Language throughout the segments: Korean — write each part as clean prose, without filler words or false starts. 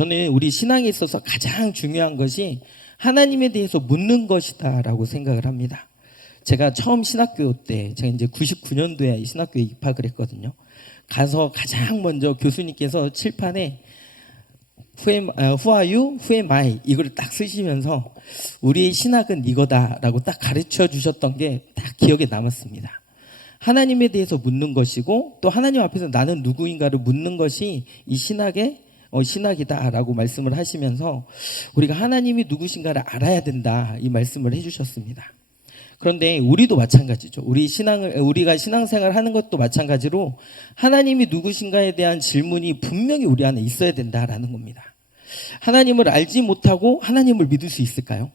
저는 우리 신앙에 있어서 가장 중요한 것이 하나님에 대해서 묻는 것이다라고 생각을 합니다. 제가 처음 신학교 때, 제가 이제 99년도에 신학교에 입학을 했거든요. 가서 가장 먼저 교수님께서 칠판에 Who are you? Who am I? 이걸 딱 쓰시면서 우리의 신학은 이거다라고 딱 가르쳐 주셨던 게 딱 기억에 남았습니다. 하나님에 대해서 묻는 것이고 또 하나님 앞에서 나는 누구인가를 묻는 것이 이 신학의 신학이다라고 말씀을 하시면서 우리가 하나님이 누구신가를 알아야 된다 이 말씀을 해주셨습니다. 그런데 우리도 마찬가지죠. 우리가 신앙생활 하는 것도 마찬가지로 하나님이 누구신가에 대한 질문이 분명히 우리 안에 있어야 된다라는 겁니다. 하나님을 알지 못하고 하나님을 믿을 수 있을까요?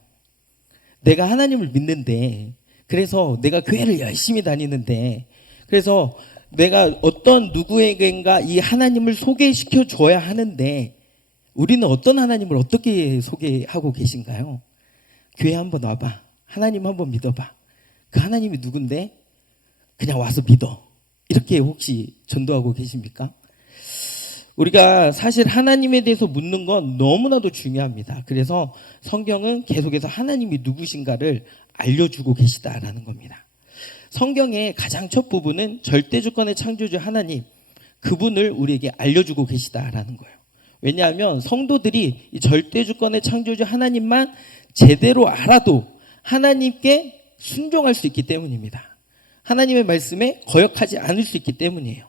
내가 하나님을 믿는데, 그래서 내가 교회를 열심히 다니는데, 그래서 내가 어떤 누구에겐가 이 하나님을 소개시켜 줘야 하는데 우리는 어떤 하나님을 어떻게 소개하고 계신가요? 교회 한번 와봐. 하나님 한번 믿어봐. 그 하나님이 누군데? 그냥 와서 믿어. 이렇게 혹시 전도하고 계십니까? 우리가 사실 하나님에 대해서 묻는 건 너무나도 중요합니다. 그래서 성경은 계속해서 하나님이 누구신가를 알려주고 계시다라는 겁니다. 성경의 가장 첫 부분은 절대주권의 창조주 하나님, 그분을 우리에게 알려주고 계시다라는 거예요. 왜냐하면 성도들이 이 절대주권의 창조주 하나님만 제대로 알아도 하나님께 순종할 수 있기 때문입니다. 하나님의 말씀에 거역하지 않을 수 있기 때문이에요.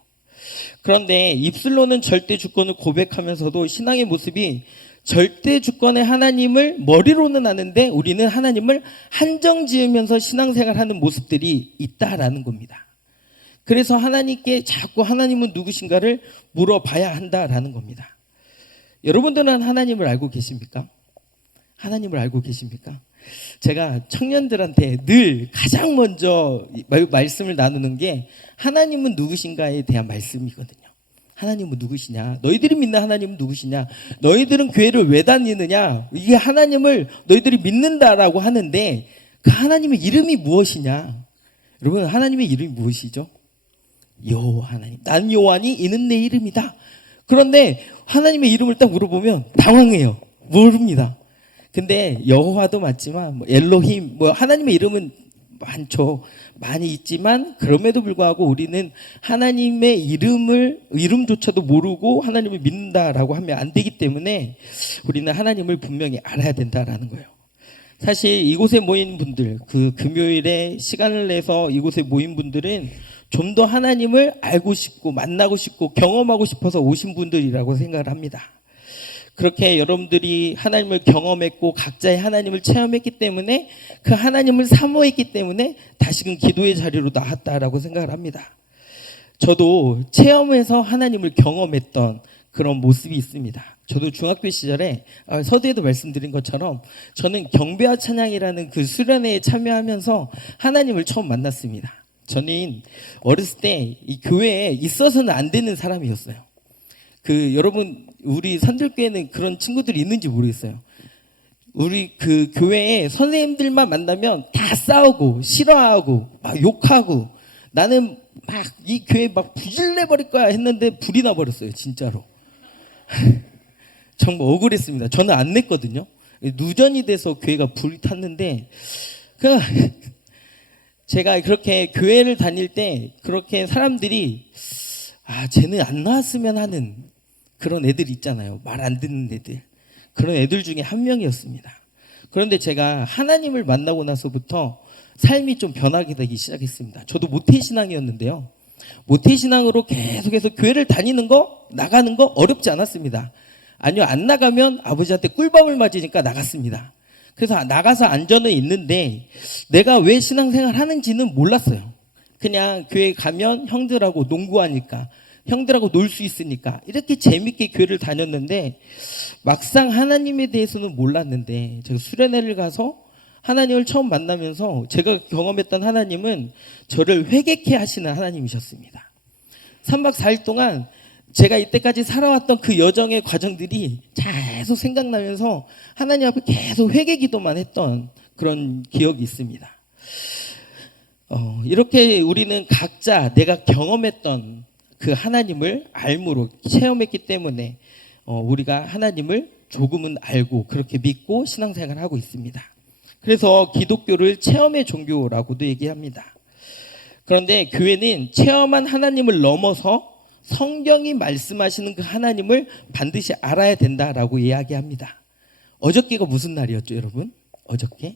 그런데 입술로는 절대주권을 고백하면서도 신앙의 모습이 절대주권의 하나님을 머리로는 아는데 우리는 하나님을 한정지으면서 신앙생활하는 모습들이 있다라는 겁니다. 그래서 하나님께 자꾸 하나님은 누구신가를 물어봐야 한다라는 겁니다. 여러분들은 하나님을 알고 계십니까? 하나님을 알고 계십니까? 제가 청년들한테 늘 가장 먼저 말씀을 나누는 게 하나님은 누구신가에 대한 말씀이거든요. 하나님은 누구시냐? 너희들이 믿는 하나님은 누구시냐? 너희들은 교회를 왜 다니느냐? 이게 하나님을 너희들이 믿는다라고 하는데 그 하나님의 이름이 무엇이냐? 여러분, 하나님의 이름이 무엇이죠? 여호와 하나님. 난 여호와니 이는 내 이름이다. 그런데 하나님의 이름을 딱 물어보면 당황해요. 모릅니다. 근데 여호와도 맞지만 엘로힘 하나님의 이름은 많죠. 많이 있지만 그럼에도 불구하고 우리는 하나님의 이름조차도 모르고 하나님을 믿는다라고 하면 안 되기 때문에 우리는 하나님을 분명히 알아야 된다라는 거예요. 사실 이곳에 모인 분들, 그 금요일에 시간을 내서 이곳에 모인 분들은 좀 더 하나님을 알고 싶고 만나고 싶고 경험하고 싶어서 오신 분들이라고 생각을 합니다. 그렇게 여러분들이 하나님을 경험했고 각자의 하나님을 체험했기 때문에 그 하나님을 사모했기 때문에 다시금 기도의 자리로 나왔다라고 생각을 합니다. 저도 체험해서 하나님을 경험했던 그런 모습이 있습니다. 저도 중학교 시절에 서두에도 말씀드린 것처럼 저는 경배와 찬양이라는 그 수련회에 참여하면서 하나님을 처음 만났습니다. 저는 어렸을 때 이 교회에 있어서는 안 되는 사람이었어요. 여러분, 우리 산들교회는 그런 친구들이 있는지 모르겠어요. 우리 그 교회에 선생님들만 만나면 다 싸우고 싫어하고 막 욕하고 나는 막 이 교회 막 부질내버릴 거야 했는데 불이 나버렸어요. 진짜로. 정말 억울했습니다. 저는 안 냈거든요. 누전이 돼서 교회가 불이 탔는데 제가 그렇게 교회를 다닐 때 그렇게 사람들이 쟤는 안 나왔으면 하는 그런 애들 있잖아요. 말 안 듣는 애들. 그런 애들 중에 한 명이었습니다. 그런데 제가 하나님을 만나고 나서부터 삶이 좀 변하게 되기 시작했습니다. 저도 모태신앙이었는데요. 모태신앙으로 계속해서 교회를 다니는 거, 나가는 거 어렵지 않았습니다. 아니요, 안 나가면 아버지한테 꿀밤을 맞으니까 나갔습니다. 그래서 나가서 앉아는 있는데 내가 왜 신앙생활 하는지는 몰랐어요. 그냥 교회 가면 형들하고 농구하니까, 형들하고 놀 수 있으니까 이렇게 재밌게 교회를 다녔는데 막상 하나님에 대해서는 몰랐는데 제가 수련회를 가서 하나님을 처음 만나면서 제가 경험했던 하나님은 저를 회개케 하시는 하나님이셨습니다. 3박 4일 동안 제가 이때까지 살아왔던 그 여정의 과정들이 계속 생각나면서 하나님 앞에 계속 회개 기도만 했던 그런 기억이 있습니다. 이렇게 우리는 각자 내가 경험했던 그 하나님을 알므로 체험했기 때문에 우리가 하나님을 조금은 알고 그렇게 믿고 신앙생활을 하고 있습니다. 그래서 기독교를 체험의 종교라고도 얘기합니다. 그런데 교회는 체험한 하나님을 넘어서 성경이 말씀하시는 그 하나님을 반드시 알아야 된다라고 이야기합니다. 어저께가 무슨 날이었죠, 여러분? 어저께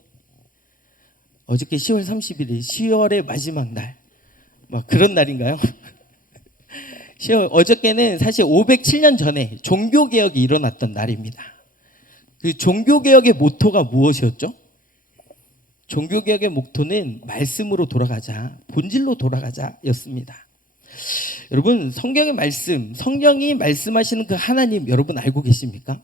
10월 31일, 10월의 마지막 날. 막 그런 날인가요? 어저께는 사실 507년 전에 종교개혁이 일어났던 날입니다. 그 종교개혁의 모토가 무엇이었죠? 종교개혁의 모토는 말씀으로 돌아가자, 본질로 돌아가자 였습니다. 여러분, 성경의 말씀, 성경이 말씀하시는 그 하나님 여러분 알고 계십니까?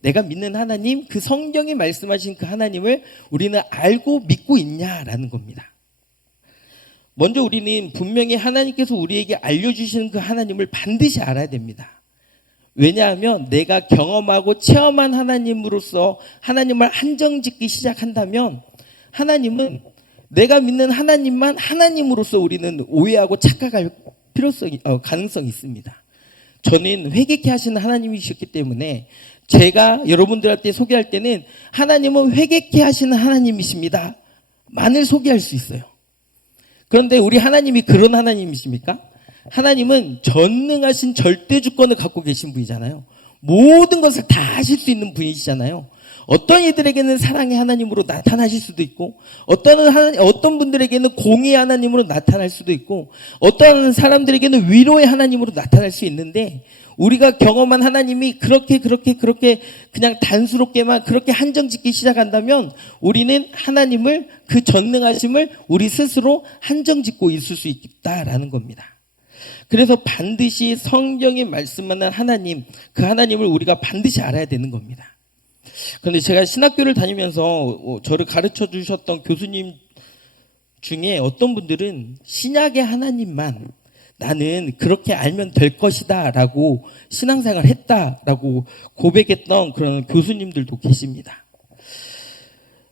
내가 믿는 하나님, 그 성경이 말씀하신 그 하나님을 우리는 알고 믿고 있냐라는 겁니다. 먼저 우리는 분명히 하나님께서 우리에게 알려주시는 그 하나님을 반드시 알아야 됩니다. 왜냐하면 내가 경험하고 체험한 하나님으로서 하나님을 한정짓기 시작한다면 하나님은 내가 믿는 하나님만 하나님으로서 우리는 오해하고 착각할 가능성이 있습니다. 저는 회개케 하시는 하나님이셨기 때문에 제가 여러분들한테 소개할 때는 하나님은 회개케 하시는 하나님이십니다 만을 소개할 수 있어요. 그런데 우리 하나님이 그런 하나님이십니까? 하나님은 전능하신 절대 주권을 갖고 계신 분이잖아요. 모든 것을 다 하실 수 있는 분이시잖아요. 어떤 이들에게는 사랑의 하나님으로 나타나실 수도 있고 어떤 분들에게는 공의의 하나님으로 나타날 수도 있고 어떤 사람들에게는 위로의 하나님으로 나타날 수 있는데 우리가 경험한 하나님이 그렇게 그냥 단수롭게만 그렇게 한정짓기 시작한다면 우리는 하나님을 그 전능하심을 우리 스스로 한정짓고 있을 수 있다라는 겁니다. 그래서 반드시 성경에 말씀하는 하나님, 그 하나님을 우리가 반드시 알아야 되는 겁니다. 그런데 제가 신학교를 다니면서 저를 가르쳐 주셨던 교수님 중에 어떤 분들은 신약의 하나님만 나는 그렇게 알면 될 것이다 라고 신앙생활 했다라고 고백했던 그런 교수님들도 계십니다.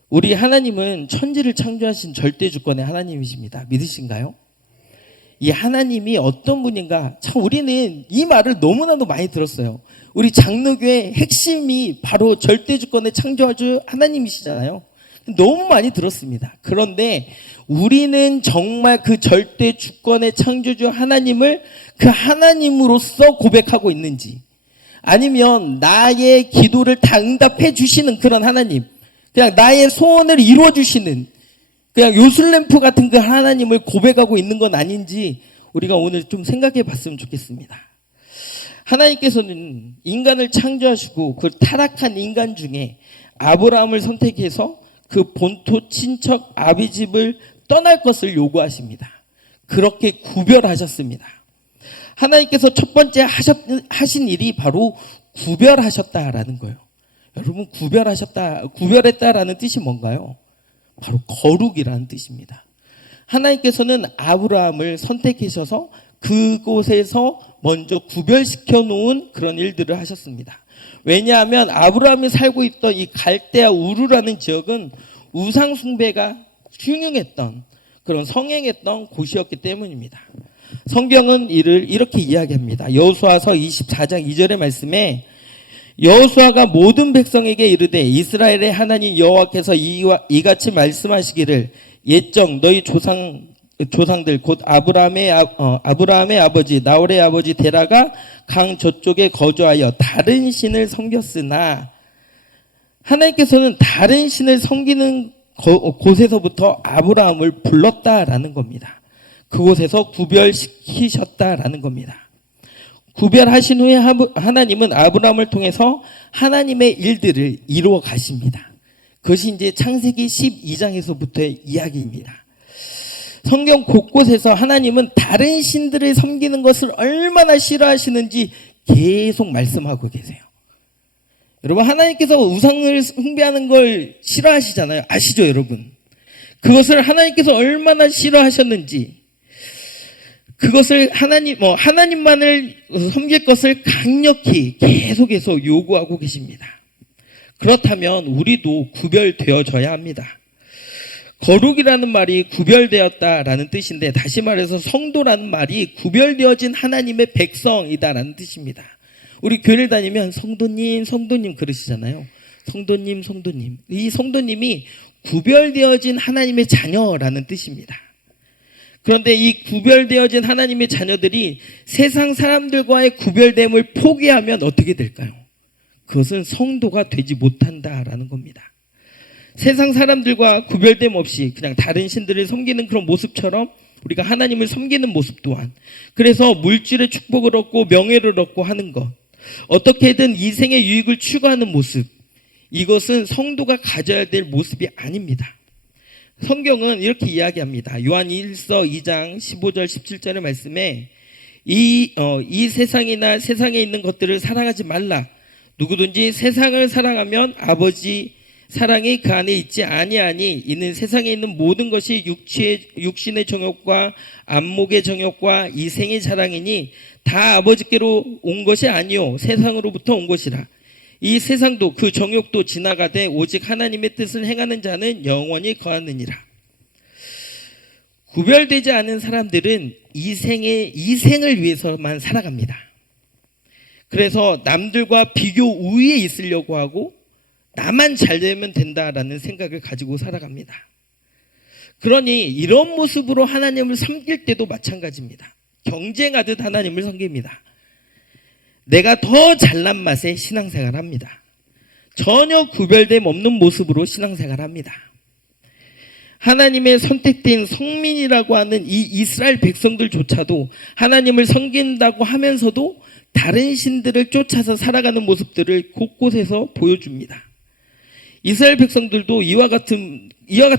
우리 하나님은 천지를 창조하신 절대주권의 하나님이십니다. 믿으신가요? 이 하나님이 어떤 분인가, 참 우리는 이 말을 너무나도 많이 들었어요. 우리 장로교의 핵심이 바로 절대주권의 창조주 하나님이시잖아요. 너무 많이 들었습니다. 그런데 우리는 정말 그 절대주권의 창조주 하나님을 그 하나님으로서 고백하고 있는지, 아니면 나의 기도를 다 응답해 주시는 그런 하나님, 그냥 나의 소원을 이루어 주시는 그냥 요술램프 같은 그 하나님을 고백하고 있는 건 아닌지 우리가 오늘 좀 생각해 봤으면 좋겠습니다. 하나님께서는 인간을 창조하시고 그 타락한 인간 중에 아브라함을 선택해서 그 본토 친척 아비 집을 떠날 것을 요구하십니다. 그렇게 구별하셨습니다. 하나님께서 첫 번째 하신 일이 바로 구별하셨다라는 거예요. 여러분, 구별했다라는 뜻이 뭔가요? 바로 거룩이라는 뜻입니다. 하나님께서는 아브라함을 선택하셔서 그곳에서 먼저 구별시켜 놓은 그런 일들을 하셨습니다. 왜냐하면 아브라함이 살고 있던 이 갈대아 우르라는 지역은 우상 숭배가 흉흉했던 그런 성행했던 곳이었기 때문입니다. 성경은 이를 이렇게 이야기합니다. 여호수아서 24장 2절의 말씀에 여호수아가 모든 백성에게 이르되 이스라엘의 하나님 여호와께서 이같이 말씀하시기를 옛적 너희 조상들 곧 아브라함의 아버지 나홀의 아버지 데라가 강 저쪽에 거주하여 다른 신을 섬겼으나, 하나님께서는 다른 신을 섬기는 곳에서부터 아브라함을 불렀다라는 겁니다. 그곳에서 구별시키셨다라는 겁니다. 구별하신 후에 하나님은 아브라함을 통해서 하나님의 일들을 이루어 가십니다. 그것이 이제 창세기 12장에서부터의 이야기입니다. 성경 곳곳에서 하나님은 다른 신들을 섬기는 것을 얼마나 싫어하시는지 계속 말씀하고 계세요. 여러분, 하나님께서 우상을 숭배하는 걸 싫어하시잖아요. 아시죠, 여러분? 그것을 하나님께서 얼마나 싫어하셨는지, 그것을 하나님만을 섬길 것을 강력히 계속해서 요구하고 계십니다. 그렇다면 우리도 구별되어져야 합니다. 거룩이라는 말이 구별되었다라는 뜻인데, 다시 말해서 성도라는 말이 구별되어진 하나님의 백성이다라는 뜻입니다. 우리 교회를 다니면 성도님, 성도님 그러시잖아요. 성도님, 성도님. 이 성도님이 구별되어진 하나님의 자녀라는 뜻입니다. 그런데 이 구별되어진 하나님의 자녀들이 세상 사람들과의 구별됨을 포기하면 어떻게 될까요? 그것은 성도가 되지 못한다라는 겁니다. 세상 사람들과 구별됨 없이 그냥 다른 신들을 섬기는 그런 모습처럼 우리가 하나님을 섬기는 모습 또한, 그래서 물질의 축복을 얻고 명예를 얻고 하는 것, 어떻게든 이생의 유익을 추구하는 모습, 이것은 성도가 가져야 될 모습이 아닙니다. 성경은 이렇게 이야기합니다. 요한 1서 2장 15절 17절의 말씀에 이 세상이나 세상에 있는 것들을 사랑하지 말라. 누구든지 세상을 사랑하면 아버지 사랑이 그 안에 있지 아니하니 이는 세상에 있는 모든 것이 육신의 정욕과 안목의 정욕과 이생의 자랑이니 다 아버지께로 온 것이 아니요 세상으로부터 온 것이라. 이 세상도 그 정욕도 지나가되 오직 하나님의 뜻을 행하는 자는 영원히 거하느니라. 구별되지 않은 사람들은 이생을 위해서만 살아갑니다. 그래서 남들과 비교 우위에 있으려고 하고 나만 잘 되면 된다라는 생각을 가지고 살아갑니다. 그러니 이런 모습으로 하나님을 섬길 때도 마찬가지입니다. 경쟁하듯 하나님을 섬깁니다. 내가 더 잘난 맛에 신앙생활 합니다. 전혀 구별됨 없는 모습으로 신앙생활 합니다. 하나님의 선택된 성민이라고 하는 이 이스라엘 백성들조차도 하나님을 섬긴다고 하면서도 다른 신들을 쫓아서 살아가는 모습들을 곳곳에서 보여줍니다. 이스라엘 백성들도 이와 같은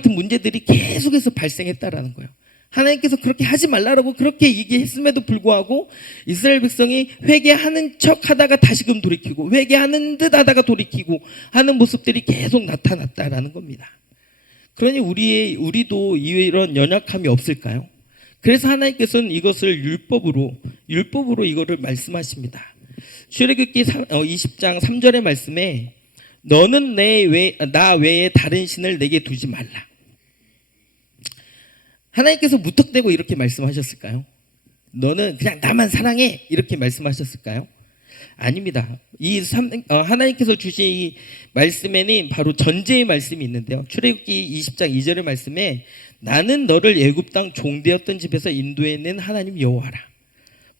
문제들이 계속해서 발생했다라는 거예요. 하나님께서 그렇게 하지 말라라고 그렇게 얘기했음에도 불구하고 이스라엘 백성이 회개하는 척 하다가 다시금 돌이키고 회개하는 듯 하다가 돌이키고 하는 모습들이 계속 나타났다라는 겁니다. 그러니 우리도 이런 연약함이 없을까요? 그래서 하나님께서는 이것을 율법으로 이거를 말씀하십니다. 출애굽기 20장 3절의 말씀에 너는 나 외에 다른 신을 내게 두지 말라. 하나님께서 무턱대고 이렇게 말씀하셨을까요? 너는 그냥 나만 사랑해 이렇게 말씀하셨을까요? 아닙니다. 하나님께서 주신 이 말씀에는 바로 전제의 말씀이 있는데요. 출애굽기 20장 2절의 말씀에 나는 너를 애굽 땅 종되었던 집에서 인도해낸 하나님 여호와라.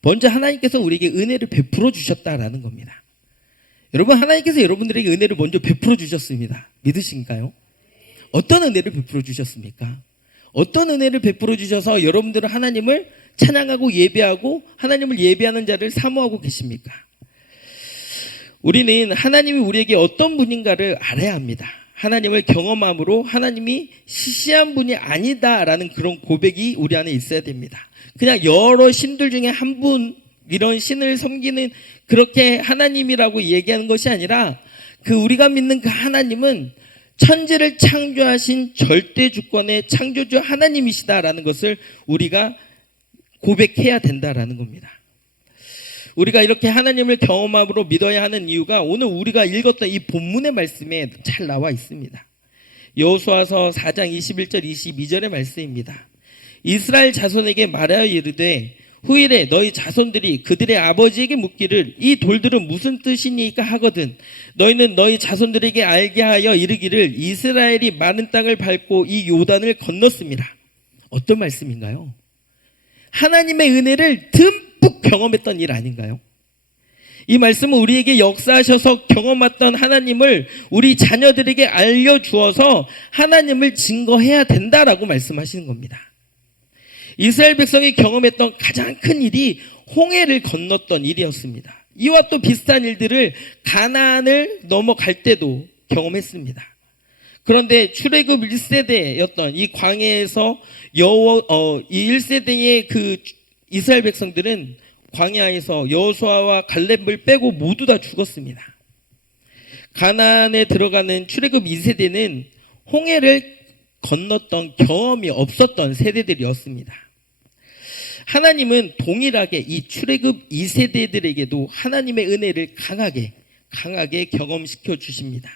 먼저 하나님께서 우리에게 은혜를 베풀어 주셨다라는 겁니다. 여러분, 하나님께서 여러분들에게 은혜를 먼저 베풀어 주셨습니다. 믿으신가요? 어떤 은혜를 베풀어 주셨습니까? 어떤 은혜를 베풀어 주셔서 여러분들은 하나님을 찬양하고 예배하고 하나님을 예배하는 자를 사모하고 계십니까? 우리는 하나님이 우리에게 어떤 분인가를 알아야 합니다. 하나님을 경험함으로 하나님이 시시한 분이 아니다라는 그런 고백이 우리 안에 있어야 됩니다. 그냥 여러 신들 중에 한 분, 이런 신을 섬기는 그렇게 하나님이라고 얘기하는 것이 아니라 우리가 믿는 그 하나님은 천지를 창조하신 절대 주권의 창조주 하나님이시다라는 것을 우리가 고백해야 된다라는 겁니다. 우리가 이렇게 하나님을 경험함으로 믿어야 하는 이유가 오늘 우리가 읽었던 이 본문의 말씀에 잘 나와 있습니다. 여호수아서 4장 21절 22절의 말씀입니다. 이스라엘 자손에게 말하여 이르되 후일에 너희 자손들이 그들의 아버지에게 묻기를 이 돌들은 무슨 뜻이니까 하거든 너희는 너희 자손들에게 알게 하여 이르기를 이스라엘이 마른 땅을 밟고 이 요단을 건넜습니다. 어떤 말씀인가요? 하나님의 은혜를 듬뿍 경험했던 일 아닌가요? 이 말씀은 우리에게 역사하셔서 경험했던 하나님을 우리 자녀들에게 알려주어서 하나님을 증거해야 된다라고 말씀하시는 겁니다. 이스라엘 백성이 경험했던 가장 큰 일이 홍해를 건넜던 일이었습니다. 이와 또 비슷한 일들을 가나안을 넘어갈 때도 경험했습니다. 그런데 출애굽 1세대였던 이 광야에서 이 1세대의 그 이스라엘 백성들은 광야에서 여호수아와 갈렙을 빼고 모두 다 죽었습니다. 가나안에 들어가는 출애굽 2세대는 홍해를 건넜던 경험이 없었던 세대들이었습니다. 하나님은 동일하게 이 출애굽 2세대들에게도 하나님의 은혜를 강하게 경험시켜 주십니다.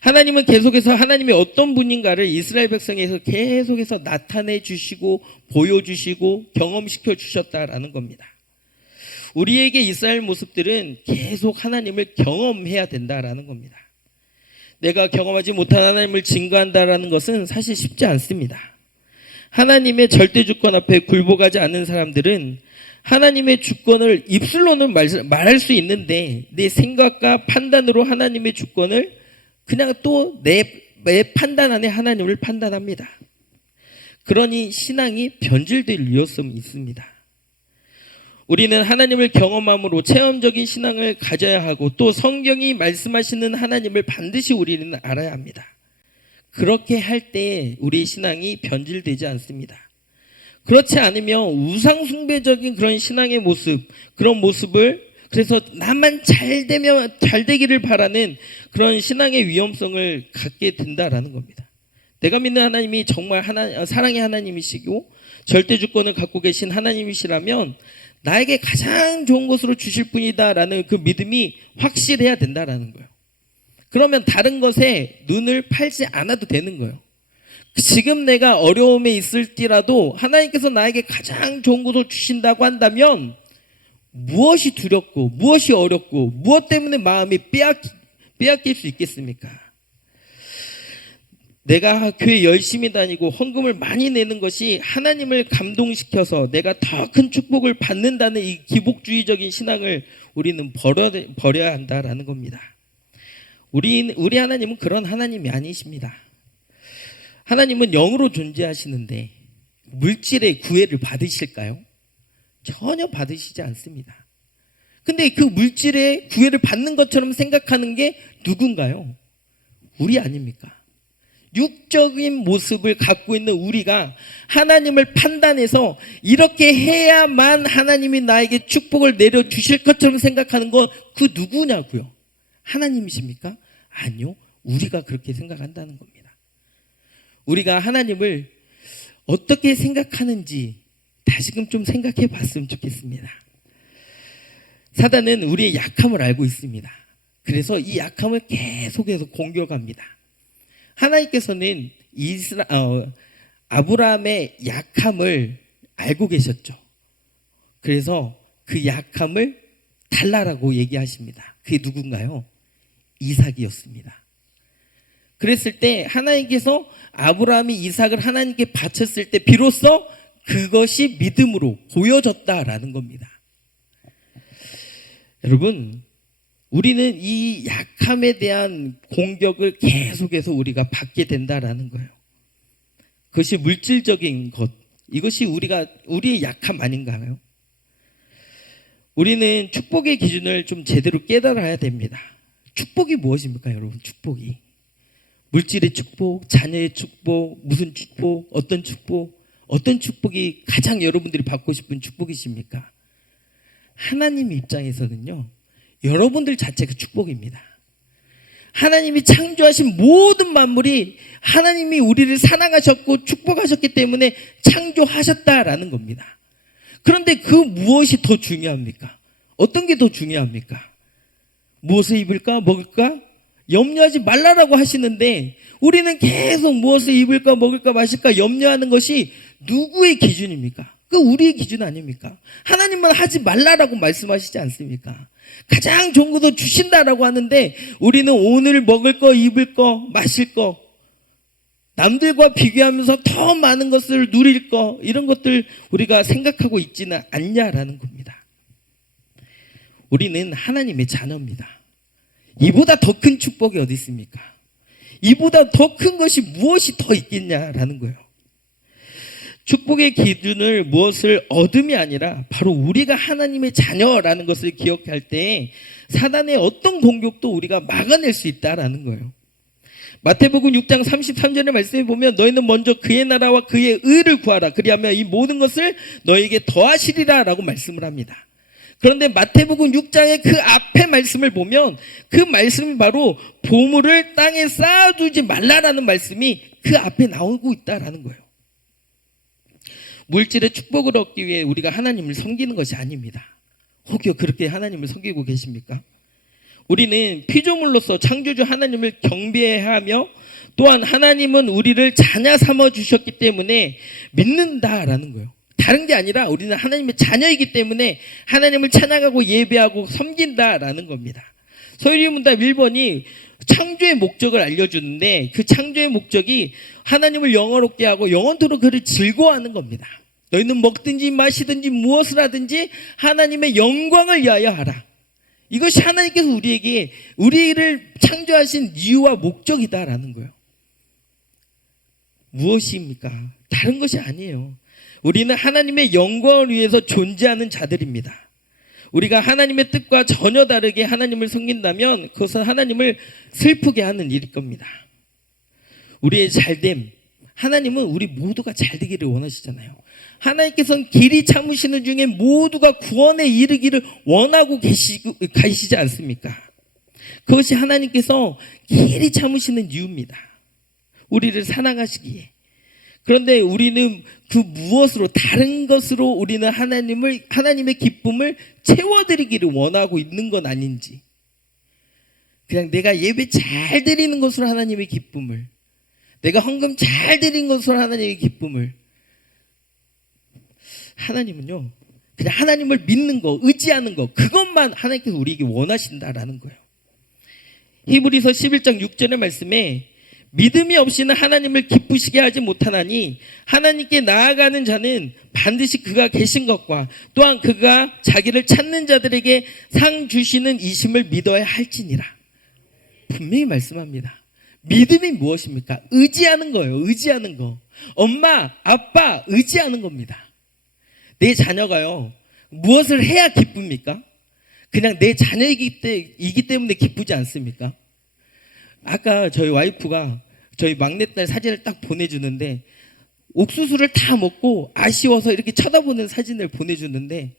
하나님은 계속해서 하나님이 어떤 분인가를 이스라엘 백성에서 계속해서 나타내 주시고 보여주시고 경험시켜 주셨다라는 겁니다. 우리에게 있어야 할 모습들은 계속 하나님을 경험해야 된다라는 겁니다. 내가 경험하지 못한 하나님을 증거한다라는 것은 사실 쉽지 않습니다. 하나님의 절대 주권 앞에 굴복하지 않는 사람들은 하나님의 주권을 입술로는 말할 수 있는데 내 생각과 판단으로 하나님의 주권을 그냥 또 내 판단 안에 하나님을 판단합니다. 그러니 신앙이 변질될 위험성이 있습니다. 우리는 하나님을 경험함으로 체험적인 신앙을 가져야 하고 또 성경이 말씀하시는 하나님을 반드시 우리는 알아야 합니다. 그렇게 할 때 우리의 신앙이 변질되지 않습니다. 그렇지 않으면 우상숭배적인 그런 신앙의 모습, 그런 모습을 그래서 나만 잘 되기를 바라는 그런 신앙의 위험성을 갖게 된다라는 겁니다. 내가 믿는 하나님이 정말 사랑의 하나님이시고 절대 주권을 갖고 계신 하나님이시라면 나에게 가장 좋은 것으로 주실 분이다라는 그 믿음이 확실해야 된다라는 거예요. 그러면 다른 것에 눈을 팔지 않아도 되는 거예요. 지금 내가 어려움에 있을지라도 하나님께서 나에게 가장 좋은 것을 주신다고 한다면 무엇이 두렵고 무엇이 어렵고 무엇 때문에 마음이 빼앗길 수 있겠습니까? 내가 교회 열심히 다니고 헌금을 많이 내는 것이 하나님을 감동시켜서 내가 더 큰 축복을 받는다는 이 기복주의적인 신앙을 우리는 버려야 한다라는 겁니다. 우리 하나님은 그런 하나님이 아니십니다. 하나님은 영으로 존재하시는데 물질의 구애를 받으실까요? 전혀 받으시지 않습니다. 근데 그 물질의 구애를 받는 것처럼 생각하는 게 누군가요? 우리 아닙니까? 육적인 모습을 갖고 있는 우리가 하나님을 판단해서 이렇게 해야만 하나님이 나에게 축복을 내려주실 것처럼 생각하는 건 그 누구냐고요? 하나님이십니까? 아니요. 우리가 그렇게 생각한다는 겁니다. 우리가 하나님을 어떻게 생각하는지 다시금 좀 생각해 봤으면 좋겠습니다. 사단은 우리의 약함을 알고 있습니다. 그래서 이 약함을 계속해서 공격합니다. 하나님께서는 아브라함의 약함을 알고 계셨죠. 그래서 그 약함을 달라라고 얘기하십니다. 그게 누군가요? 이삭이었습니다. 그랬을 때 하나님께서 아브라함이 이삭을 하나님께 바쳤을 때 비로소 그것이 믿음으로 보여졌다라는 겁니다. 여러분, 우리는 이 약함에 대한 공격을 계속해서 우리가 받게 된다라는 거예요. 그것이 물질적인 것, 이것이 우리의 약함 아닌가요? 우리는 축복의 기준을 좀 제대로 깨달아야 됩니다. 축복이 무엇입니까, 여러분? 축복이 물질의 축복, 자녀의 축복, 무슨 축복, 어떤 축복이 가장 여러분들이 받고 싶은 축복이십니까? 하나님 입장에서는요, 여러분들 자체가 축복입니다. 하나님이 창조하신 모든 만물이 하나님이 우리를 사랑하셨고 축복하셨기 때문에 창조하셨다라는 겁니다. 그런데 그 무엇이 더 중요합니까? 어떤 게 더 중요합니까? 무엇을 입을까 먹을까? 염려하지 말라라고 하시는데 우리는 계속 무엇을 입을까 먹을까 마실까 염려하는 것이 누구의 기준입니까? 그 우리의 기준 아닙니까? 하나님은 하지 말라라고 말씀하시지 않습니까? 가장 좋은 것도 주신다라고 하는데 우리는 오늘 먹을 거, 입을 거, 마실 거, 남들과 비교하면서 더 많은 것을 누릴 거, 이런 것들 우리가 생각하고 있지는 않냐라는 겁니다. 우리는 하나님의 자녀입니다. 이보다 더 큰 축복이 어디 있습니까? 이보다 더 큰 것이 무엇이 더 있겠냐라는 거예요. 축복의 기준을 무엇을 얻음이 아니라 바로 우리가 하나님의 자녀라는 것을 기억할 때 사단의 어떤 공격도 우리가 막아낼 수 있다라는 거예요. 마태복음 6장 33절의 말씀에 보면 너희는 먼저 그의 나라와 그의 의를 구하라. 그리하면 이 모든 것을 너에게 더하시리라 라고 말씀을 합니다. 그런데 마태복음 6장의 그 앞에 말씀을 보면 그 말씀이 바로 보물을 땅에 쌓아두지 말라라는 말씀이 그 앞에 나오고 있다라는 거예요. 물질의 축복을 얻기 위해 우리가 하나님을 섬기는 것이 아닙니다. 혹여 그렇게 하나님을 섬기고 계십니까? 우리는 피조물로서 창조주 하나님을 경배하며 또한 하나님은 우리를 자녀 삼아 주셨기 때문에 믿는다라는 거예요. 다른 게 아니라 우리는 하나님의 자녀이기 때문에 하나님을 찬양하고 예배하고 섬긴다라는 겁니다. 소유리문답 1번이 창조의 목적을 알려주는데 그 창조의 목적이 하나님을 영화롭게 하고 영원토록 그를 즐거워하는 겁니다. 너희는 먹든지 마시든지 무엇을 하든지 하나님의 영광을 위하여 하라. 이것이 하나님께서 우리를 창조하신 이유와 목적이다라는 거예요. 무엇입니까? 다른 것이 아니에요. 우리는 하나님의 영광을 위해서 존재하는 자들입니다. 우리가 하나님의 뜻과 전혀 다르게 하나님을 섬긴다면 그것은 하나님을 슬프게 하는 일일 겁니다. 우리의 잘됨, 하나님은 우리 모두가 잘 되기를 원하시잖아요. 하나님께서는 길이 참으시는 중에 모두가 구원에 이르기를 원하고 계시지 않습니까? 그것이 하나님께서 길이 참으시는 이유입니다. 우리를 사랑하시기에. 그런데 우리는 그 무엇으로, 다른 것으로 우리는 하나님의 기쁨을 채워드리기를 원하고 있는 건 아닌지, 그냥 내가 예배 잘 드리는 것으로 하나님의 기쁨을, 내가 헌금 잘 드리는 것으로 하나님의 기쁨을, 하나님은요 그냥 하나님을 믿는 거, 의지하는 거, 그것만 하나님께서 우리에게 원하신다라는 거예요. 히브리서 11장 6절의 말씀에 믿음이 없이는 하나님을 기쁘시게 하지 못하나니 하나님께 나아가는 자는 반드시 그가 계신 것과 또한 그가 자기를 찾는 자들에게 상 주시는 이심을 믿어야 할지니라. 분명히 말씀합니다. 믿음이 무엇입니까? 의지하는 거예요. 의지하는 거. 엄마, 아빠 의지하는 겁니다. 내 자녀가요 무엇을 해야 기쁩니까? 그냥 내 자녀이기 때문에 기쁘지 않습니까? 아까 저희 와이프가 저희 막내딸 사진을 딱 보내주는데 옥수수를 다 먹고 아쉬워서 이렇게 쳐다보는 사진을 보내주는데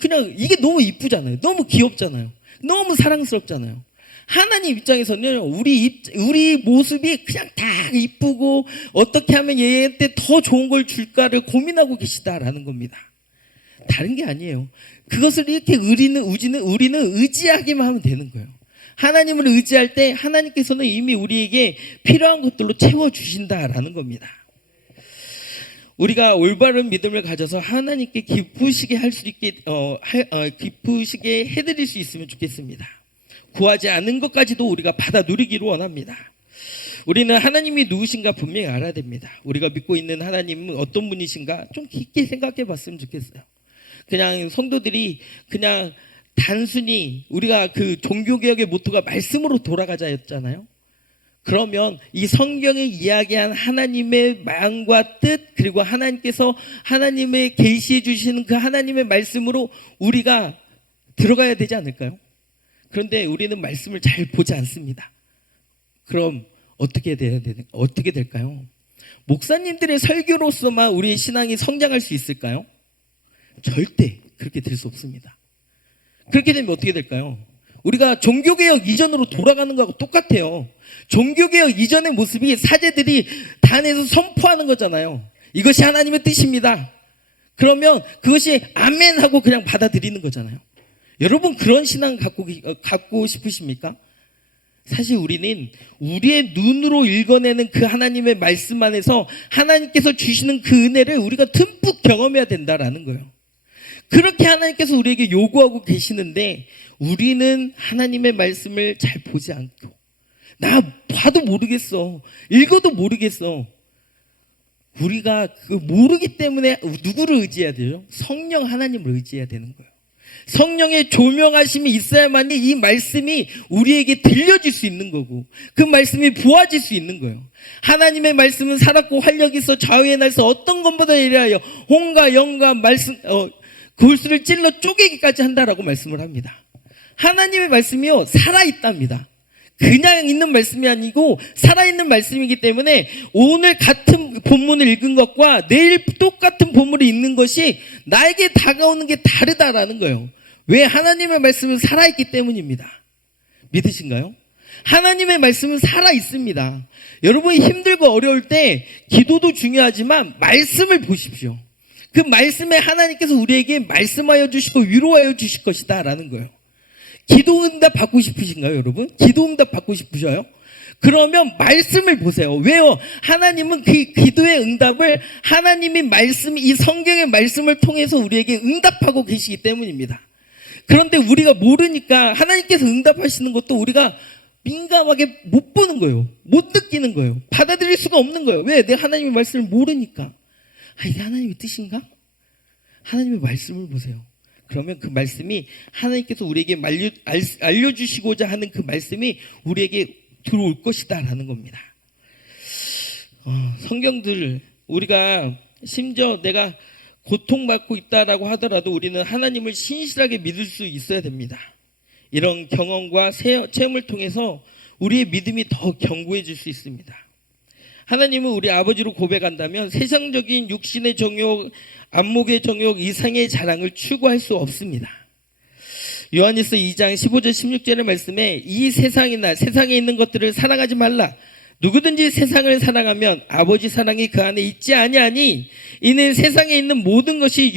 그냥 이게 너무 이쁘잖아요. 너무 귀엽잖아요. 너무 사랑스럽잖아요. 하나님 입장에서는 우리 모습이 그냥 다 이쁘고 어떻게 하면 얘한테 더 좋은 걸 줄까를 고민하고 계시다라는 겁니다. 다른 게 아니에요. 그것을 이렇게 우리는 의지하기만 하면 되는 거예요. 하나님을 의지할 때 하나님께서는 이미 우리에게 필요한 것들로 채워주신다라는 겁니다. 우리가 올바른 믿음을 가져서 하나님께 기쁘시게 기쁘시게 해드릴 수 있으면 좋겠습니다. 구하지 않은 것까지도 우리가 받아 누리기를 원합니다. 우리는 하나님이 누구신가 분명히 알아야 됩니다. 우리가 믿고 있는 하나님은 어떤 분이신가 좀 깊게 생각해 봤으면 좋겠어요. 그냥 성도들이 그냥 단순히 우리가 그 종교개혁의 모토가 말씀으로 돌아가자였잖아요. 그러면 이 성경에 이야기한 하나님의 마음과 뜻, 그리고 하나님께서 하나님의 계시해 주시는 그 하나님의 말씀으로 우리가 들어가야 되지 않을까요? 그런데 우리는 말씀을 잘 보지 않습니다. 그럼 어떻게 될까요? 목사님들의 설교로서만 우리의 신앙이 성장할 수 있을까요? 절대 그렇게 될 수 없습니다. 그렇게 되면 어떻게 될까요? 우리가 종교개혁 이전으로 돌아가는 거하고 똑같아요. 종교개혁 이전의 모습이 사제들이 단에서 선포하는 거잖아요. 이것이 하나님의 뜻입니다. 그러면 그것이 아멘 하고 그냥 받아들이는 거잖아요. 여러분 그런 신앙 갖고 싶으십니까? 사실 우리는 우리의 눈으로 읽어내는 그 하나님의 말씀 안에서 하나님께서 주시는 그 은혜를 우리가 듬뿍 경험해야 된다라는 거예요. 그렇게 하나님께서 우리에게 요구하고 계시는데 우리는 하나님의 말씀을 잘 보지 않고, 나 봐도 모르겠어, 읽어도 모르겠어. 우리가 그 모르기 때문에 누구를 의지해야 돼요? 성령 하나님을 의지해야 되는 거예요. 성령의 조명하심이 있어야만이 이 말씀이 우리에게 들려질 수 있는 거고 그 말씀이 부어질 수 있는 거예요. 하나님의 말씀은 살았고 활력이 있어 좌우의 날서 어떤 것보다 이래하여 혼과 영과 말씀 골수를 찔러 쪼개기까지 한다라고 말씀을 합니다. 하나님의 말씀이요 살아있답니다. 그냥 있는 말씀이 아니고 살아있는 말씀이기 때문에 오늘 같은 본문을 읽은 것과 내일 똑같은 본문을 읽는 것이 나에게 다가오는 게 다르다라는 거예요. 왜? 하나님의 말씀은 살아있기 때문입니다. 믿으신가요? 하나님의 말씀은 살아있습니다. 여러분이 힘들고 어려울 때 기도도 중요하지만 말씀을 보십시오. 그 말씀에 하나님께서 우리에게 말씀하여 주시고 위로하여 주실 것이다 라는 거예요. 기도응답 받고 싶으신가요, 여러분? 기도응답 받고 싶으셔요? 그러면 말씀을 보세요. 왜요? 하나님은 그 기도의 응답을 하나님이 말씀, 이 성경의 말씀을 통해서 우리에게 응답하고 계시기 때문입니다. 그런데 우리가 모르니까 하나님께서 응답하시는 것도 우리가 민감하게 못 보는 거예요. 못 느끼는 거예요. 받아들일 수가 없는 거예요. 왜? 내가 하나님의 말씀을 모르니까. 이게 하나님의 뜻인가? 하나님의 말씀을 보세요. 그러면 그 말씀이 하나님께서 우리에게 알려주시고자 하는 그 말씀이 우리에게 들어올 것이다 라는 겁니다. 성경들 우리가 심지어 내가 고통받고 있다라고 하더라도 우리는 하나님을 신실하게 믿을 수 있어야 됩니다. 이런 경험과 체험을 통해서 우리의 믿음이 더 견고해질 수 있습니다. 하나님은 우리 아버지로 고백한다면 세상적인 육신의 정욕, 안목의 정욕, 이상의 자랑을 추구할 수 없습니다. 요한일서 2장 15절 16절의 말씀에 이 세상이나 세상에 있는 것들을 사랑하지 말라. 누구든지 세상을 사랑하면 아버지 사랑이 그 안에 있지 아니하니 이는 세상에 있는 모든 것이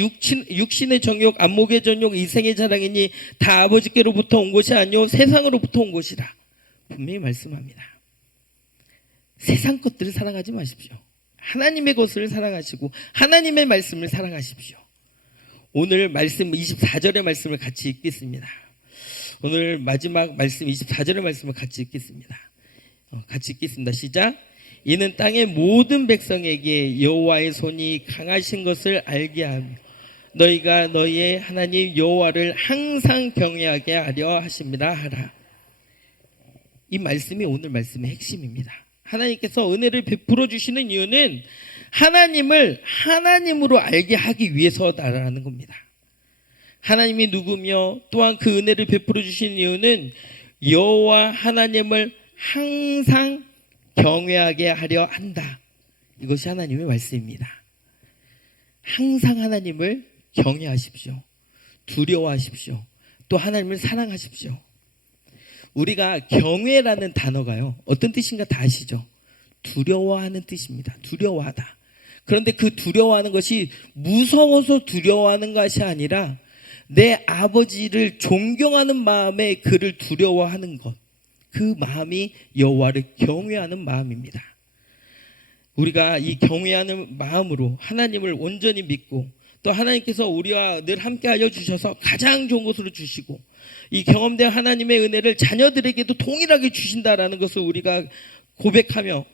육신의 정욕, 안목의 정욕, 이생의 자랑이니 다 아버지께로부터 온 것이 아니요 세상으로부터 온 것이라. 분명히 말씀합니다. 세상 것들을 사랑하지 마십시오. 하나님의 것을 사랑하시고 하나님의 말씀을 사랑하십시오. 오늘 말씀 24절의 말씀을 같이 읽겠습니다. 오늘 마지막 말씀 24절의 말씀을 같이 읽겠습니다. 같이 읽겠습니다. 시작. 이는 땅의 모든 백성에게 여호와의 손이 강하신 것을 알게 하며 너희가 너희의 하나님 여호와를 항상 경외하게 하려 하십니다 하라. 이 말씀이 오늘 말씀의 핵심입니다. 하나님께서 은혜를 베풀어 주시는 이유는 하나님을 하나님으로 알게 하기 위해서다라는 겁니다. 하나님이 누구며 또한 그 은혜를 베풀어 주시는 이유는 여호와 하나님을 항상 경외하게 하려 한다. 이것이 하나님의 말씀입니다. 항상 하나님을 경외하십시오. 두려워하십시오. 또 하나님을 사랑하십시오. 우리가 경외라는 단어가요, 어떤 뜻인가 다 아시죠? 두려워하는 뜻입니다. 두려워하다. 그런데 그 두려워하는 것이 무서워서 두려워하는 것이 아니라 내 아버지를 존경하는 마음에 그를 두려워하는 것, 그 마음이 여호와를 경외하는 마음입니다. 우리가 이 경외하는 마음으로 하나님을 온전히 믿고 또 하나님께서 우리와 늘 함께하여 주셔서 가장 좋은 것으로 주시고 이 경험된 하나님의 은혜를 자녀들에게도 동일하게 주신다라는 것을 우리가 고백하며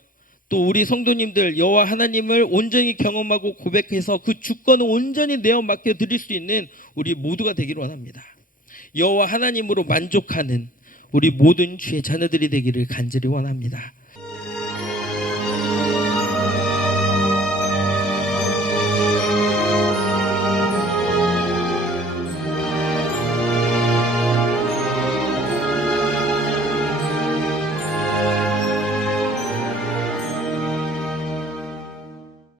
또 우리 성도님들 여호와 하나님을 온전히 경험하고 고백해서 그 주권을 온전히 내어 맡겨 드릴 수 있는 우리 모두가 되기를 원합니다. 여호와 하나님으로 만족하는 우리 모든 주의 자녀들이 되기를 간절히 원합니다.